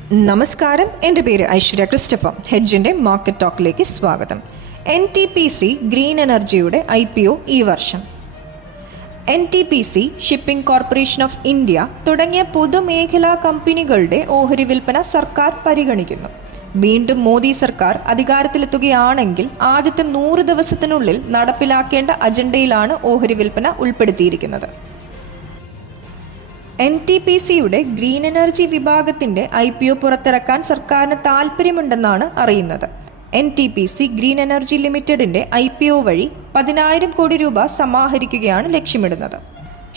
നമസ്കാരം. എന്റെ പേര് ഐശ്വര്യ ക്രിസ്റ്റഫം ഹെഡ്ജിന്റെ മാർക്കറ്റ് ടോക്കിലേക്ക് സ്വാഗതം. N T P C green എനർജിയുടെ ഐ പി ഒ ഈ വർഷം. N T P C shipping corporation of India തുടങ്ങിയ പൊതുമേഖലാ കമ്പനികളുടെ ഓഹരി വിൽപ്പന സർക്കാർ പരിഗണിക്കുന്നു. വീണ്ടും മോദി സർക്കാർ അധികാരത്തിലെത്തുകയാണെങ്കിൽ ആദ്യത്തെ നൂറ് ദിവസത്തിനുള്ളിൽ നടപ്പിലാക്കേണ്ട അജണ്ടയിലാണ് ഓഹരി വിൽപ്പന ഉൾപ്പെടുത്തിയിരിക്കുന്നത്. എൻ ടി പി സിയുടെ ഗ്രീൻ എനർജി വിഭാഗത്തിന്റെ ഐ പി ഒ പുറത്തിറക്കാൻ സർക്കാരിന് താൽപ്പര്യമുണ്ടെന്നാണ് അറിയുന്നത്. N T P C green energy ലിമിറ്റഡിന്റെ ഐ പി ഒ വഴി പതിനായിരം കോടി രൂപ സമാഹരിക്കുകയാണ് ലക്ഷ്യമിടുന്നത്.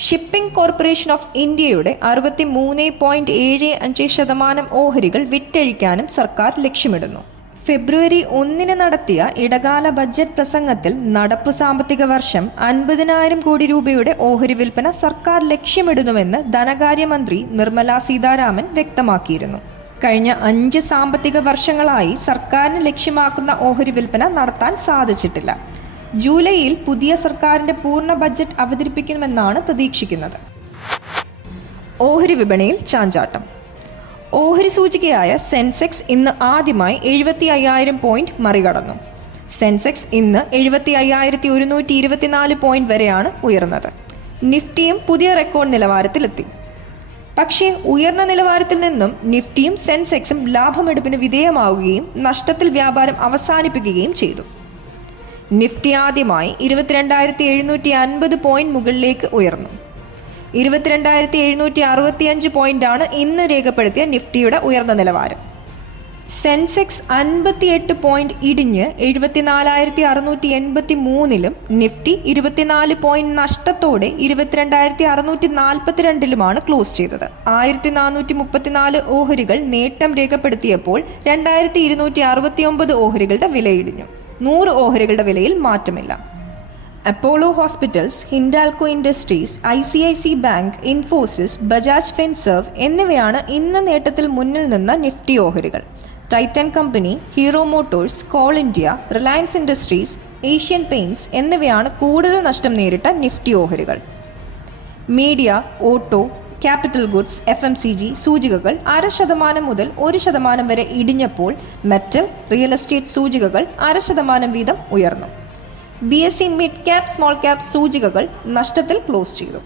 ഷിപ്പിംഗ് കോർപ്പറേഷൻ ഓഫ് ഇന്ത്യയുടെ അറുപത്തി മൂന്ന് പോയിന്റ് ഏഴ് അഞ്ച് ശതമാനം ഓഹരികൾ വിറ്റഴിക്കാനും സർക്കാർ ലക്ഷ്യമിടുന്നു. ഫെബ്രുവരി ഒന്നിന് നടത്തിയ ഇടകാല ബജറ്റ് പ്രസംഗത്തിൽ നടപ്പു സാമ്പത്തിക വർഷം അൻപതിനായിരം കോടി രൂപയുടെ ഓഹരി വിൽപ്പന സർക്കാർ ലക്ഷ്യമിടുന്നുവെന്ന് ധനകാര്യമന്ത്രി നിർമ്മല സീതാരാമൻ വ്യക്തമാക്കിയിരുന്നു. കഴിഞ്ഞ അഞ്ച് സാമ്പത്തിക വർഷങ്ങളായി സർക്കാരിന് ലക്ഷ്യമാക്കുന്ന ഓഹരി വിൽപ്പന നടത്താൻ സാധിച്ചിട്ടില്ല. ജൂലൈയിൽ പുതിയ സർക്കാരിന്റെ പൂർണ ബജറ്റ് അവതരിപ്പിക്കുമെന്നാണ് പ്രതീക്ഷിക്കുന്നത്. ഓഹരി വിപണിയിൽ ചാഞ്ചാട്ടം. ഓഹരി സൂചികയായ സെൻസെക്സ് ഇന്ന് ആദ്യമായി എഴുപത്തി അയ്യായിരം പോയിന്റ് മറികടന്നു. സെൻസെക്സ് ഇന്ന് എഴുപത്തി അയ്യായിരത്തി ഒരുന്നൂറ്റി ഇരുപത്തിനാല് പോയിന്റ് വരെയാണ് ഉയർന്നത്. നിഫ്റ്റിയും പുതിയ റെക്കോർഡ് നിലവാരത്തിലെത്തി. പക്ഷേ ഉയർന്ന നിലവാരത്തിൽ നിന്നും നിഫ്റ്റിയും സെൻസെക്സും ലാഭമെടുപ്പിന് വിധേയമാവുകയും നഷ്ടത്തിൽ വ്യാപാരം അവസാനിപ്പിക്കുകയും ചെയ്തു. നിഫ്റ്റി ആദ്യമായി ഇരുപത്തിരണ്ടായിരത്തി എഴുന്നൂറ്റി അൻപത് പോയിന്റ് മുകളിലേക്ക് ഉയർന്നു. ഇരുപത്തിരണ്ടായിരത്തി എഴുന്നൂറ്റി അറുപത്തിയഞ്ച് പോയിന്റാണ് ഇന്ന് രേഖപ്പെടുത്തിയ നിഫ്റ്റിയുടെ ഉയർന്ന നിലവാരം. സെൻസെക്സ് അൻപത്തിയെട്ട് പോയിന്റ് ഇടിഞ്ഞ് എഴുപത്തിനാലായിരത്തി അറുന്നൂറ്റി എൺപത്തി മൂന്നിലും നിഫ്റ്റി ഇരുപത്തിനാല് പോയിന്റ് നഷ്ടത്തോടെ ഇരുപത്തിരണ്ടായിരത്തി അറുന്നൂറ്റി നാൽപ്പത്തിരണ്ടിലുമാണ് ക്ലോസ് ചെയ്തത്. ആയിരത്തി നാനൂറ്റി മുപ്പത്തിനാല് ഓഹരികൾ നേട്ടം രേഖപ്പെടുത്തിയപ്പോൾ രണ്ടായിരത്തി ഇരുന്നൂറ്റി അറുപത്തിയൊമ്പത് ഓഹരികളുടെ വിലയിടിഞ്ഞു. നൂറ് ഓഹരികളുടെ വിലയിൽ മാറ്റമില്ല. Apollo hospitals Hindalco industries I C I C bank Infosys Bajaj Finserv എന്നിവയാണ് ഇന്ന് നേട്ടത്തിൽ മുന്നിൽ നിന്ന നിഫ്റ്റി ഓഹരികൾ. Titan company Hero motors coal India Reliance industries Asian paints എന്നിവയാണ് കൂടുതൽ നഷ്ടം നേരിട്ട നിഫ്റ്റി ഓഹരികൾ. Media auto capital goods F M C G സൂചികകൾ അര ശതമാനം മുതൽ ഒരു ശതമാനം വരെ ഇടിഞ്ഞപ്പോൾ മെറ്റൽ റിയൽ എസ്റ്റേറ്റ് സൂചികകൾ അര ശതമാനം വീതം ഉയർന്നു. B S E mid cap small cap സൂചികകൾ നഷ്ടത്തിൽ ക്ലോസ് ചെയ്തു.